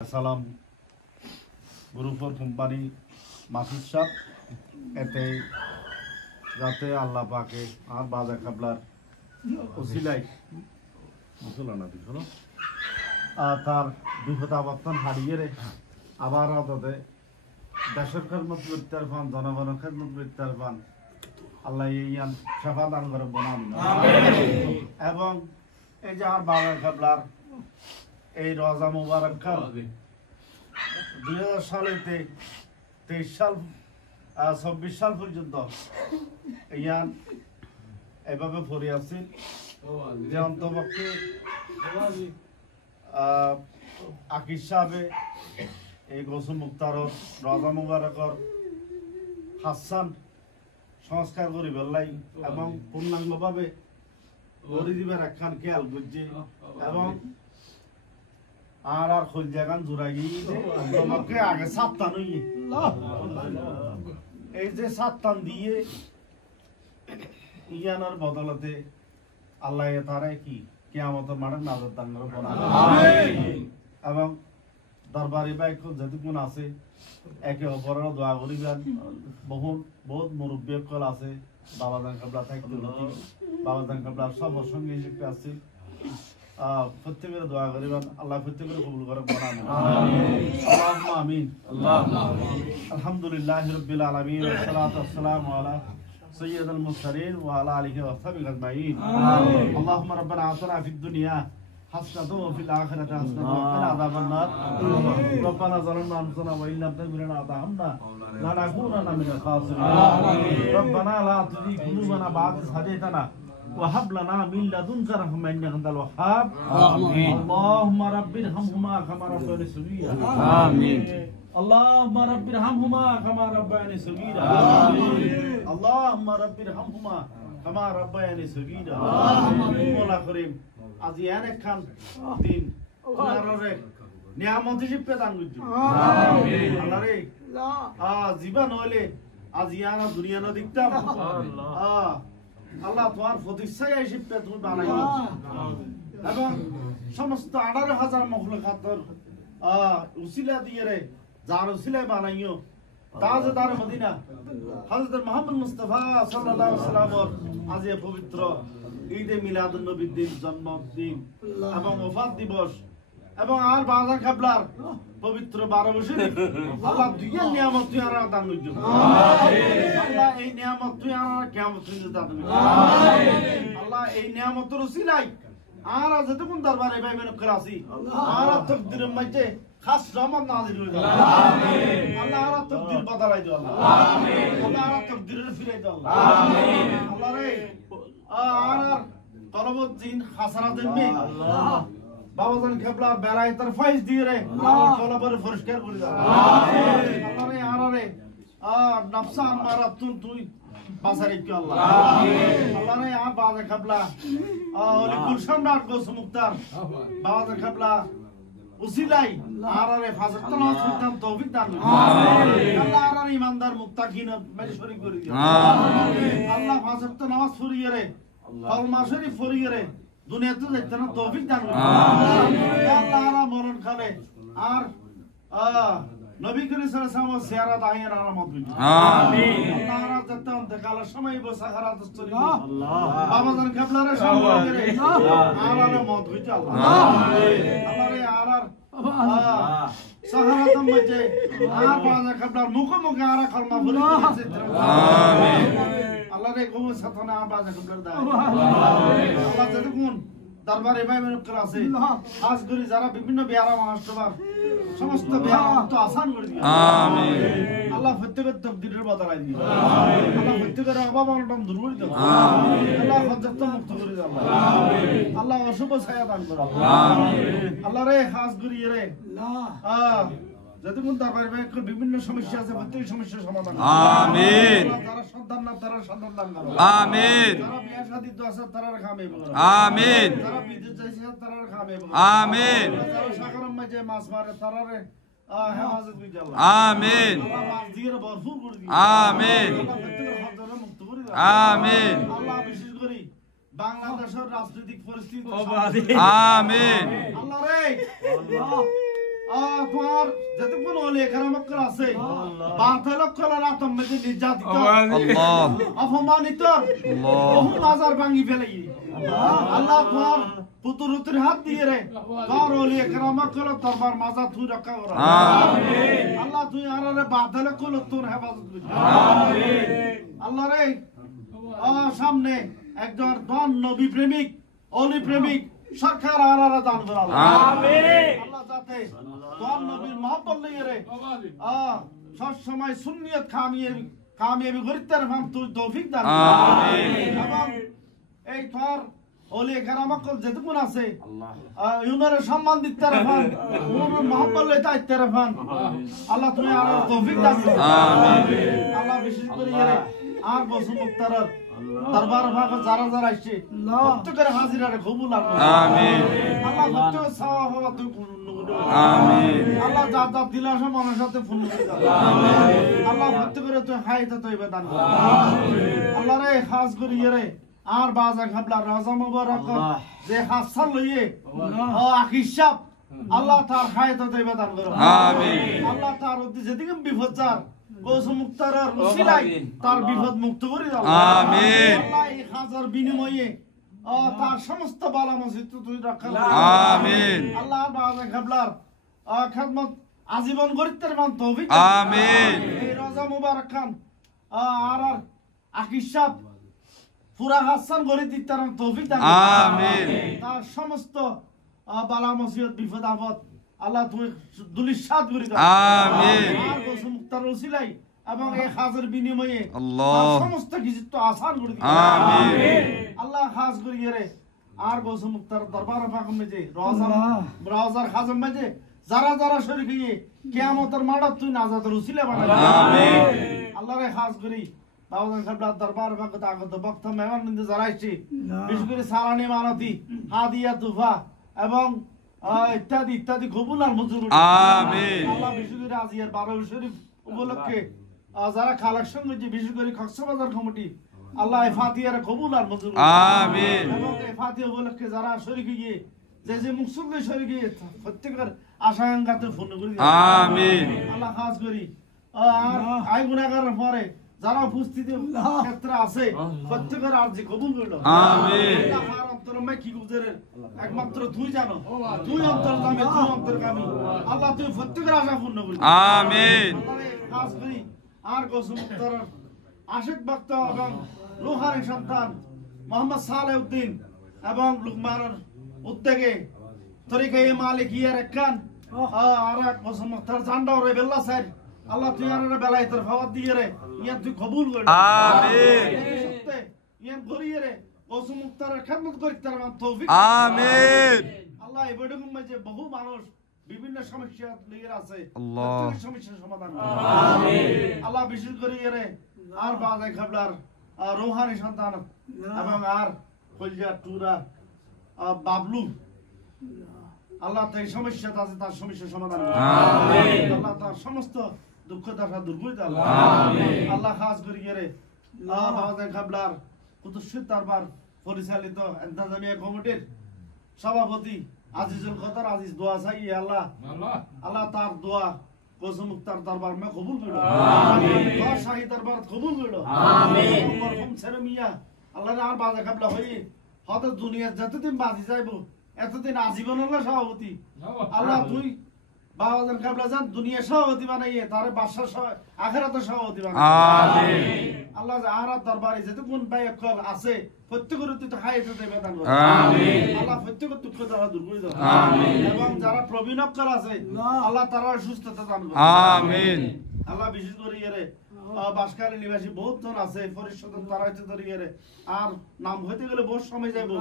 সালাম গ্রুপর কোম্পানি মাসুদ সাহেব এতে যাতে আল্লাহ পাকে আর বাজা কাবলার ওসিলাই মুসলমানা দিছলো তার বিপদাবর্তন হারিয়ে রে আবার তাতে দেশের খেদমত করতে পান জনগণের খেদমত করতে পান আল্লাহ ইয়ান সেবা দান করে বনাম এবং এই যে আর বাজা কাবলার এই রোজা মুবারক খান 2000 সালেতে 23 সাল 24 সাল পর্যন্ত ইয়ান এভাবে পড়ে আসছিল যে অন্তপক্ষে আকিস সাহেবে এই গৌসুম মুক্তারর রোজা মুবারকর হাসান সংস্কার করি বেলাই এবং পূর্ণাঙ্গভাবে গড়ি দিবার একখান খেয়াল করছে এবং আর খোল জায়গান জোড়া গিয়ে তোমাকে আগে সাতটান এই যে সাতটান দিয়ে ইয়ানোর বদলতে আল্লাহ তারাই কি কিয়ামতের মাঠে নাজর দান এবং দরবারি বাইক যেটুকুন আছে একে অপরের দোয়া করিবেন বহুত মুরব্বী কল আছে বাবাজান কাবলা থাকতে বাবাজান কাবলা সবার সঙ্গে শিখতে আসছে প্রত্যেকের দোয়া করিবেন আল্লাহ প্রত্যেকের কবুল করে বানান আল্লাহুম্মা আমিন আলহামদুলিল্লাহি রাব্বিল আলামিন ওয়া সালাতু ওয়াসসালামু আলা সাইয়্যিদিল মুরসালিন ওয়া আলা আলিহি ওয়া সাহবিহি আজমাইন আল্লাহুম্মা রাব্বানা আতিনা ফিদ দুনিয়া হাসানাতাও ওয়া ফিল আখিরাতি হাসানাতাও ওয়া কিনা আযাবান নার রব্বানা যালামনা আনফুসানা ওয়া ইল্লাম তাগফির লানা ওয়া তারহামনা লানাকুনান্না মিনাল খাসিরিন রব্বানা লা তুযিগ কুলুবানা বা'দা ইয হাদাইতানা وهب لنا من لدنك رحمة إنك أنت الوهاب اللهم رب ارحمهما كما ربياني صغيرا آمين اللهم رب ارحمهما كما ربياني صغيرا اللهم رب ارحمهما كما ربياني صغيرا مولا كريم আজি অনেক খান দিন আপনারে নিয়ামত হিসেবে দান করছো আমিন আল্লাহ রে জীবন হইলে আজি আনা দুনিয়া না দেখতাম আল্লাহ তোমার প্রতিষ্ঠায় হিসেবে তুমি বানাইও এবং সমস্ত 18,000 মখলুকাতের উসিলা দিয়ে রে যার উসিলায় বানাইও তাজদার মদিনা হযরত মুহাম্মদ মুস্তাফা সাল্লাল্লাহু আলাইহি ওয়াসাল্লামের আজ এই পবিত্র ঈদে মিলাদুন নবীর দিন জন্মদিন এবং ওফাত দিবস এবং আর বাজা কাবলার পবিত্র 12 বছর আল্লাহ দুইয়া নিয়ামত তুই আর দান করছো আমিন আল্লাহ এই নিয়ামত তুই আর কিয়ামত পর্যন্ত দান করছো আমিন আল্লাহ এই নিয়ামতের উসিলাই আর যতক্ষণ দরবারে ভাই মেন করাছি আর তাকদীরের মধ্যে খাস রহমত নাযিল হয়ে যাবে আমিন আল্লাহ আর তাকদীর বদলাই দাও আল্লাহ আমিন আল্লাহ আর তাকদীরের ফিরাই দাও আল্লাহ আমিন আল্লাহ রে আর তলবত দিন হাসানাত দেবে আল্লাহ বাবাজান কাবলা বেড়াই তার ফাইজ দিয়ে রে কলবর পরিষ্কার করে দাও আমিন আল্লাহ রে আরারে নফসা আমারাতুন তুই বাসারে কি আল্লাহ আমিন আল্লাহ রে আর বাবাজান কাবলা ওলি গুলশান রাত গৌস মুক্তার বাবাজান কাবলা উসিলাই আরারে ফাজর তালাওয়াত করতাম তৌফিক দান আমিন আল্লাহ আরারে ইমানদার মুত্তাকিন মেশরি করে দিও আমিন আল্লাহ ফাজর তালাওয়াত ফুরিয়ে রে কলমা শরীফ ফুরিয়ে রে দুনিয়াতে দেখতে না তৌফিক দান করুন আমিন আল্লাহ আরা মরণ খালে আর নবী করিম সাল্লাল্লাহু আলাইহি ওয়াসাল্লাম জিয়ারত আইয়ার আরামত হইছে আমিন আল্লাহ আরা যত অন্তকালের সময় বসাখারাত চলি আল্লাহ বাবাজান কাবলারে সম্মান করে আরার মত হইছে আল্লাহ আমিন আল্লাহ রে আরার সাহারাত মধ্যে আর বাবাজান কাবলার মুখে আরা কলমা বলে আমিন আল্লাহ রে কোন সাথনা বাজা কবুল দাও আমিন আল্লাহ যতক্ষণ দরবারে ভাই মেন ক্লাসে খাস করে যারা বিভিন্ন বিহারা মহাসভার সমস্ত বিহারা তো আসান করে দিও আমিন আল্লাহ প্রত্যেকের তাকদীরের বদলাই দিও আমিন আল্লাহ প্রত্যেকের অভাব অনটন দূর করে দাও আমিন আল্লাহ হযরত মুক্ত করে দাও আমিন আল্লাহ অশুভ ছায়া দান করো আমিন আল্লাহ রে খাস করে রে যতক্ষণ দরবারে ভাই বিভিন্ন সমস্যা আছে প্রত্যেক সমস্যার সমাধান আমিন যারা সন্তান না তারা সন্তান দান করো আমিন যারা বিয়ে শাদী তো আছে তারা কামিয়াব করো আমিন যারা বিদেশ যাইছে তারা কামিয়াব করো আমিন যারা সাগরের মাঝে মাছ মারে তারা হেফাজত করে দাও আমিন আল্লাহ মাছ দিয়ে ভরপুর করে দিও আমিন আল্লাহ প্রত্যেকের হকদার মুক্ত করে দাও আমিন আল্লাহ বিশেষ করে বাংলাদেশের রাজনৈতিক পরিস্থিতি আমিন আল্লাহ রে আল্লাহ তোমার যতক্ষণ ওলি কেরামক্কল আছে বাতালক্কলের আতম মেজে নির্যাতিত অপমানিত বহু মাজার ভাঙি ফেলাই আল্লাহ তোমার পুতুরুতির হাত দিয়ে রে তোর ওলি কেরামক্কল দরবার মাজা তুই রক্ষা কর আল্লাহ তুই আরে বাতালক্কল তোর হেফাজত কর আল্লাহ রে সামনে একজন দন নবী প্রেমিক অলি প্রেমিক সরকার আরারা দান কর আমিন আল্লাহ যাতে দন নবীর মহব্বত লইয়ে রে সব সময় সুন্নিয়ত কামিয়াবি করতে রহম তুই তৌফিক দান আমিন এবং এই তোর ওলি কেরামক্কল যেটুকুন আছে ইউনারে সম্মান দিতে রহম ওর মহব্বত লইতে আইতে রহম আল্লাহ তুমি আর তৌফিক দান আমিন আল্লাহ বিশেষ করে আর বসু মুক্তার দরবার ভাগ যারা যারা আসছে প্রত্যেকের হাজিরারে কবুল আমিন আল্লাহ প্রত্যেক সওয়াব হবে তুই আমিন আল্লাহ যা যা দিলাস মানুষের সাথে পূর্ণ করে দাও আমিন আল্লাহ প্রত্যেকের তুই হায়াতে তৈবা দান কর আমিন আল্লাহ রে খাস করি রে আর বাজা খাবলা রাজা মুবারক যে হাসান লইয়ে আখিসাব আল্লাহ তার হায়াতে তৈবা দান কর আমিন আল্লাহ তার উদ্দেশ্যে যেদিকে বিপদ যার গোসু মুক্তারার ওসিলাই তার বিপদ মুক্ত করে দাও আমিন আল্লাহ এই হাজার বিনিময়ে তার সমস্ত বালা মুসিবত তুই রক্ষা কর আমিন আল্লাহ বাজা খাবলার খিদমত আজীবন করতে মান তৌফিক আমিন এই রোজা মুবারক খান আর আকিসাব পুরা হাসান করে দিতে তৌফিক দান আমিন তার সমস্ত বালা মুসিবত বিপদ আপদ আল্লাহ তুই দুলিশাত করে দাও আমিন আর গোসু মুক্তার ওসিলাই এবং এই হাজার বিনিময়ে আল্লাহ সমস্ত কিছু তো আসান করে দিও আমিন আল্লাহ খাস করিয়ে রে আর গোসু মুক্তার দরবার পাক মেজে রওজার খাজম মেজে যারা যারা শরীক হয়ে কিয়ামতের মাঠে তুই নাজাতের ওসিলা বানাই আমিন আল্লাহ রে খাস করি বাবাজান খাবলার দরবার পাক আগত বক্ত মেহমান বিন্দু যারা আসছে বিশেষ করে সালানি মানতি হাদিয়া তুফা এবং ইত্যাদি ইত্যাদি কবুল আর মঞ্জুর আমিন আল্লাহ বিশেষ করে আজিয়ার 12 শরীফ উপলক্ষে যারা কালেকশন করছে বিশেষ করে কক্সবাজার কমিটি আল্লাহ এই ফাতিহার কবুল আর মঞ্জুর আমিন এবং এই ফাতিহা উপলক্ষে যারা শরীক হয়ে যে মুসলিম শরীক হয়ে প্রত্যেকের আশাঙ্গাতে পূর্ণ করে দিন আমিন আল্লাহ খাস করি আর আই গুনাহগারের পরে যারা উপস্থিত ক্ষেত্রে আছে প্রত্যেকের আরজি কবুল করলো আমিন আল্লাহ অন্তরমে কি গুজরে একমাত্র তুই জানো তুই অন্তর্যামী তুই অন্তর্গামী আল্লাহ তুই প্রত্যেকের আশা পূর্ণ করবি আমিন আল্লাহ খাস করি আর গোসু মুক্তার আশিক ভক্ত এবং লোহারের সন্তান মোহাম্মদ সালেউদ্দিন এবং লুকমানের উদ্যোগে তরিকায়ে মালিকিয়ার একখান আর গোসু মুক্তার জান্ডাও রে বেল্লা স্যার আল্লাহ তুই আর বেলায়েতের ফাওয়াত দিয়ে রে ইয়ান তুই কবুল কর আমিন ইয়ান করিয়ে রে গোসু মুক্তারের খিদমত করতে আমার তৌফিক আমিন আল্লাহ এই বড়গুম যে বহু মানুষ বিভিন্ন সমস্যা নিয়ে আছে আল্লাহ সমস্যার সমাধান আমিন আল্লাহ বিশেষ করে রে আর বাজাই খাবলার রোহানি সন্তান এবং আর কলজা টুরা বাবলু আল্লাহ তার সমস্যা আছে তার সমস্যার সমাধান আমিন আল্লাহ তার সমস্ত দুঃখ দশা দূর করে দাও আমিন আল্লাহ খাস করে রে বাজাই খাবলার কুতুবশীর দরবার পরিচালিত ইন্তেজামিয়া কমিটির সভাপতি আজিজুল কদর আজিজ দোয়া চাই আল্লাহ আল্লাহ তার দোয়া গোসু মুক্তার দরবার মে কবুল করো আমিন তোর শাহী দরবার কবুল করো আমিন মরহুম ছেলে মিয়া আল্লাহ আর বাজা কাবলা হই হত দুনিয়া যতদিন বাজি যাইবো এতদিন আজীবন আল্লাহ সভাপতি আল্লাহ তুই বাবাজান কাবলা জান দুনিয়া সভাপতি বানাইয়ে তারে বাদশা আখিরাতের সভাপতি বানাই আমিন আল্লাহ আর দরবারে যতক্ষণ বায়কল আছে প্রত্যেকের তুই হায়াতে দেবে দান কর আমিন আল্লাহ প্রত্যেকের দুঃখ দূর করে দাও আমিন এবং যারা প্রবীণকল আছে আল্লাহ তারা সুস্থতা দান কর আমিন আল্লাহ বিশেষ করে রে বাসকালী নিবাসী বহুত জন আছে পরিষদ তারা হইতে ধরিয়ে রে আর নাম হইতে গেলে বহুত সময় যাইব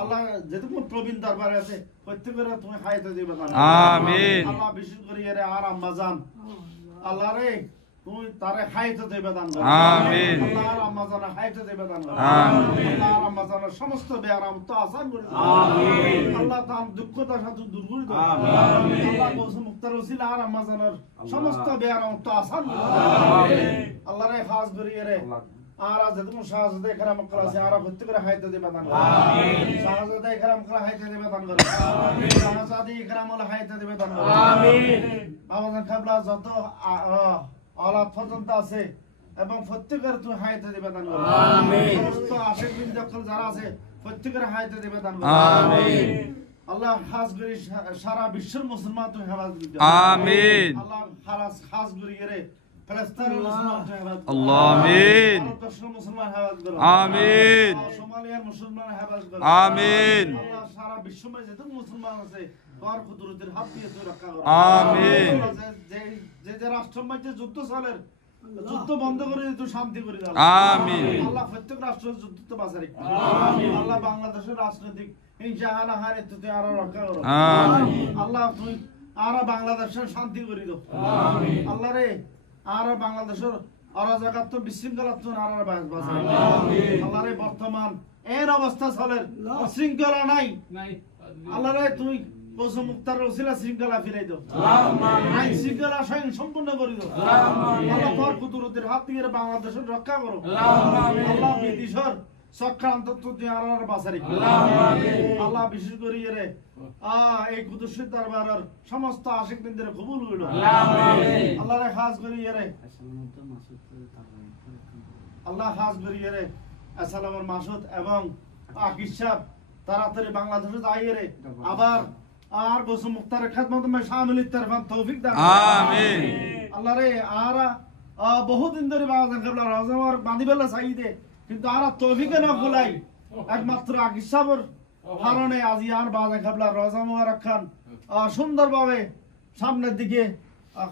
আল্লাহ যেটুকু প্রবীণ দরবারে আছে প্রত্যেকের তুমি হায়াতে দেবে দান আমিন আল্লাহ বিশেষ করে রে আর আম্মা জান আল্লাহ রে তুমি তারে হায়াতে দেবে দান কর আমিন আল্লাহ আর আম্মা জান হায়াতে দেবে দান কর আমিন আল্লাহ আর আম্মা জান সমস্ত বেআরাম তো আসান করে আমিন আল্লাহ তার দুঃখ দশা দূর করে দাও আমিন আল্লাহ গোসু মুক্তার ওসিলা আর আম্মা জানের সমস্ত বেআরাম তো আসান করে আমিন আল্লাহ রে খাস করিয়ে রে আরা যেদিন শাহজাদা کرام করা আছে আরা প্রত্যেকের হায়াতে দিবে দান করো আমিন শাহজাদা کرام করা হায়াতে দিবে দান করো আমিন শাহজাদি کرام ওয়ালা হায়াতে দিবে দান করো আমিন আমাদের কাবলা যত আওলাদ পর্যন্ত আছে এবং প্রত্যেকের তুই হায়াতে দিবে দান করো আমিন সমস্ত আশিক বিন যখন যারা আছে প্রত্যেকের হায়াতে দিবে দান করো আমিন আল্লাহ খাস করে সারা বিশ্বের মুসলমান তুই হেফাজত করো আমিন আল্লাহ খাস করে রে ফিলিস্তিনের মুসলমান তুই হেফাজত করো আমিন ভারতবর্ষের মুসলমান হেফাজত করো আমিন সোমালিয়ার মুসলমান হেফাজত করো আমিন আল্লাহ সারা বিশ্বে যত মুসলমান আছে তোর কুদরতের হাত দিয়ে তুই রক্ষা করো আমিন যে রাষ্ট্রের মধ্যে যুদ্ধ চলে যুদ্ধ বন্ধ করে তুই শান্তি করে দাও আমিন আল্লাহ প্রত্যেক রাষ্ট্রের যুদ্ধ তো বাঁচাই আমিন আল্লাহ বাংলাদেশের রাজনৈতিক হিংসা হানাহানি তুই আরো রক্ষা করো আমিন আল্লাহ তুই আরো বাংলাদেশের শান্তি করে দাও আমিন আল্লাহ রে আরো বাংলাদেশের অরাজকত্ব বিশৃঙ্খলাত্ব আরো বাঁচাই আমিন আল্লাহ রে বর্তমান এর অবস্থা চলে শৃঙ্খলা নাই আল্লাহ রে তুই কোসম মুক্তার ওসিলা শৃঙ্খলা ফিরাই দাও আইন শৃঙ্খলা সম্পূর্ণ করে দাও আল্লাহ তোর কুদরতের হাত দিয়ে বাংলাদেশের রক্ষা করো আল্লাহ বিদেশের চক্রান্ত তুই আর বাঁচারি আল্লাহ বিশেষ করে এই কুদরতের দরবারের সমস্ত আশিকদের কবুল হইল আল্লাহ রে খাস করে আল্লাহ খাস করে আসসালামুর মাসুদ এবং আকিব সাহেব তাড়াতাড়ি বাংলাদেশে যাই রে আবার আর গোসম মুক্তারের খেদমত মে শামিল ইত্তেফাক তৌফিক দান আমিন আল্লাহ রে আর বহুদিন ধরে বাবা কেবলা রাজামার বাঁধিবেলা চাইদে কিন্তু আর তৌফিকে না ভুলাই একমাত্র আকিব সাহেবের কারণে আজি আর বাবা কেবলা রাজামার রাখান সুন্দরভাবে সামনের দিকে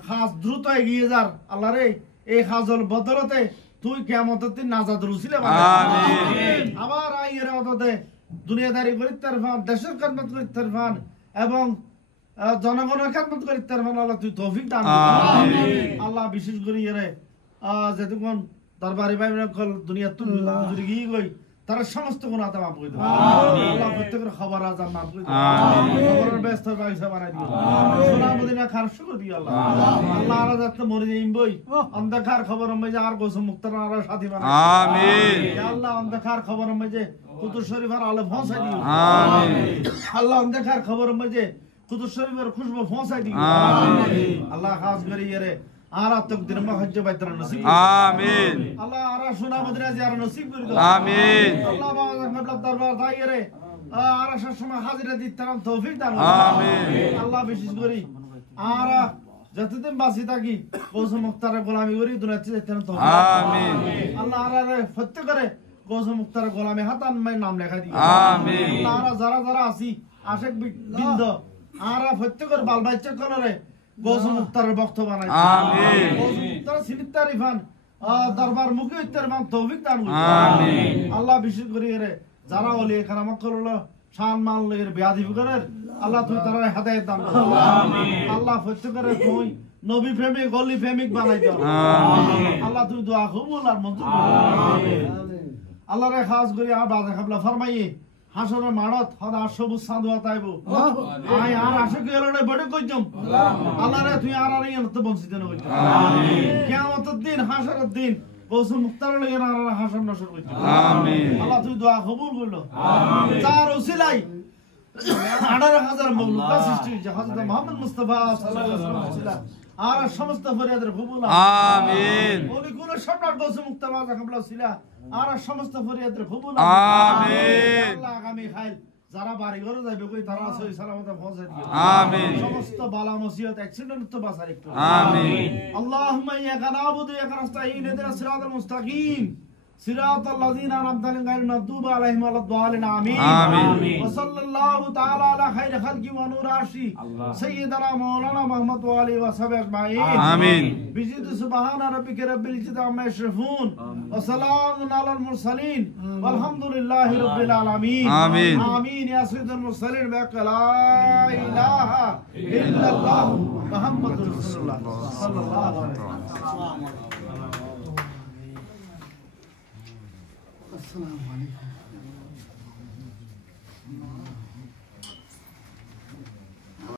খাস দ্রুত এগিয়ে যার আল্লাহ রে এই খাজল বদলতে তুই কিয়ামতের দিন নাজাত রুসিলে আমিন আবার আইয়ের অদতে দুনিয়াদারি করিতারফান দেশের খেদমত করিতারফান এবং জনগণের খেদমত করিতারফান আল্লাহ তুই তৌফিক দান আমিন আল্লাহ বিশেষ করে যেতক্ষণ দরবারি ভাই কল দুনিয়া তুই জুড়ে গিয়ে গই তারা সমস্ত গুনাহ মাফ করে দাও আমিন আল্লাহ প্রত্যেকের খবর আজান মাফ করে দাও আমিন খবরের ব্যস্ত পয়সা বানাই দিও আমিন সোনা মদিনা খারশ করে দিও আল্লাহ আল্লাহ আর যাতে মরে যাইম বই অন্ধকার খবর মধ্যে আর গোসম মুক্তার আর সাথী বানাই আমিন ইয়া আল্লাহ অন্ধকার খবর মধ্যে কুতুব শরীফের আলো পৌঁছাই দিও আমিন আল্লাহ অন্ধকার খবর মধ্যে কুতুব শরীফের খুশবু পৌঁছাই দিও আমিন আল্লাহ খাস করে আর তকদির মা হজ্জ বাইতরা নসিব আমিন আল্লাহ আর সোনা মদিনা জিয়ারত নসিব করে দাও আমিন আল্লাহ বাবা দরবার দাইরে আর সময় হাজিরা দিতাম তৌফিক দান আমিন আল্লাহ বিশেষ করি আর যতদিন বাঁচি থাকি গোসম মুক্তারের গোলামি করি দুনিয়াতে যেতাম তৌফিক আমিন আল্লাহ আর সত্য করে গোসম মুক্তারের গোলামি হাতান মে নাম লেখা দিও আমিন আল্লাহ যারা যারা আছি আশিক বৃন্দ আর সত্য করে বাল বাচ্চা করে গোসম মুক্তারের বক্তব্য বানাই আমিন গোসম মুক্তার সিনিত তারিফান দরবার মুখে ইত্তেরমান তৌফিক দান আমিন আল্লাহ বিশেষ করে যারা ওলি কারাম করলো শান মান এর বেয়াদবি করে আল্লাহ তুই তার হেদায়েত দান আমিন আল্লাহ সত্য করে তুই নবী প্রেমিক গলি প্রেমিক বানাই দাও আমিন আল্লাহ তুই দোয়া কবুল আর মঞ্জুর আমিন আল্লাহ রে খাস করে আর বাজা খাবলা ফরমাইয়ে হাসরের মাড়ত হদা সবুজ সাধুয়া তাইবো আই আর আশা কইলে বড় কইজম আল্লাহ রে তুই আর তো বঞ্চিত না কইজম আমিন কিয়ামতের দিন হাসরের দিন গোসম মুক্তার লাগি আর হাসর নসর কইজম আমিন আল্লাহ তুই দোয়া কবুল করলো আমিন তার ওসিলাই 18000 মাওলুকা সৃষ্টি হয়েছে হযরত মুহাম্মদ মুস্তাফা সাল্লাল্লাহু আলাইহি ওয়াসাল্লাম আর সমস্ত ফরিয়াদের কবুল আমিন ওলি কোন সম্রাট গোসম মুক্তার বাজা খাবলা ছিলা আর সমস্ত ফরিয়াদের কবুল আমিন আল্লাহ আগামী খাইল যারা বাড়ি ঘরে যাবে কই তারা সহি সালামতে পৌঁছে দিও আমিন সমস্ত বালা মুসিবত অ্যাক্সিডেন্ট তো বাঁচাই একটু আমিন আল্লাহুম্মা ইয়াকা নাবুদু ইয়াকা নাস্তাঈন ইহদিনাস সিরাতাল মুস্তাকিম সিরাতাল্লাযীনা আন'আমতা আলাইহিম গায়রিল মাগদুবি আলাইহিম ওয়ালাদ-দাল্লিন আমিন আমিন ওয়া সাল্লাল্লাহু তাআলা আলা খায়রি খালকি ওয়া নূর আরশি সাইয়্যিদানা মাওলানা মুহাম্মদ ওয়া আলিহি ওয়া সাহবিহি আজমাইন আমিন বিজিদ সুবহানা রাব্বিকা রাব্বিল ইজ্জাতি আম্মা ইয়াসিফুন ওয়া সালামুন আলাল মুরসালিন ওয়ালহামদুলিল্লাহি রাব্বিল আলামিন আমিন আমিন ইয়া সাইয়্যিদাল মুরসালিন ওয়া লা ইলাহা ইল্লাল্লাহ মুহাম্মাদুর রাসূলুল্লাহ সাল্লাল্লাহু আলাইহি ওয়াসাল্লাম আসসালামু আলাইকুম